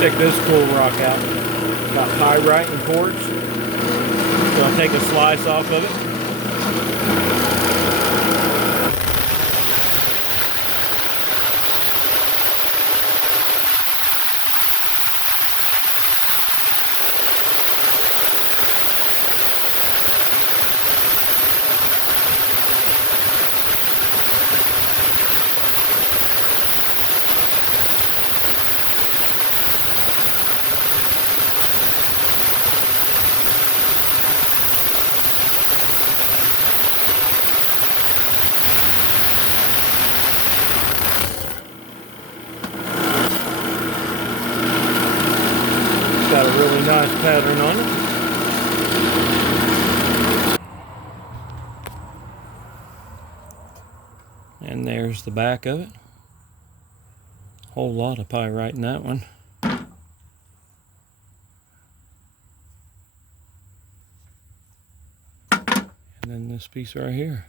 Check this cool rock out. Got pyrite and quartz. So I'll take a slice off of it. Got a really nice pattern on it. And there's the back of it. Whole lot of pyrite in that one. And then this piece right here.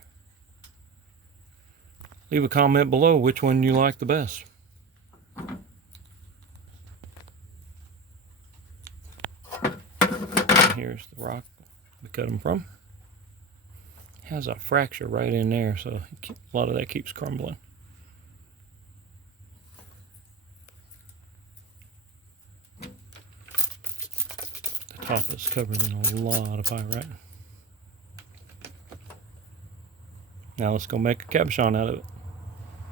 Leave a comment below which one you like the best. Here's the rock we cut them from. Has a fracture right in there, so a lot of that keeps crumbling. The top is covered in a lot of pyrite. Now let's go make a cabochon out of it.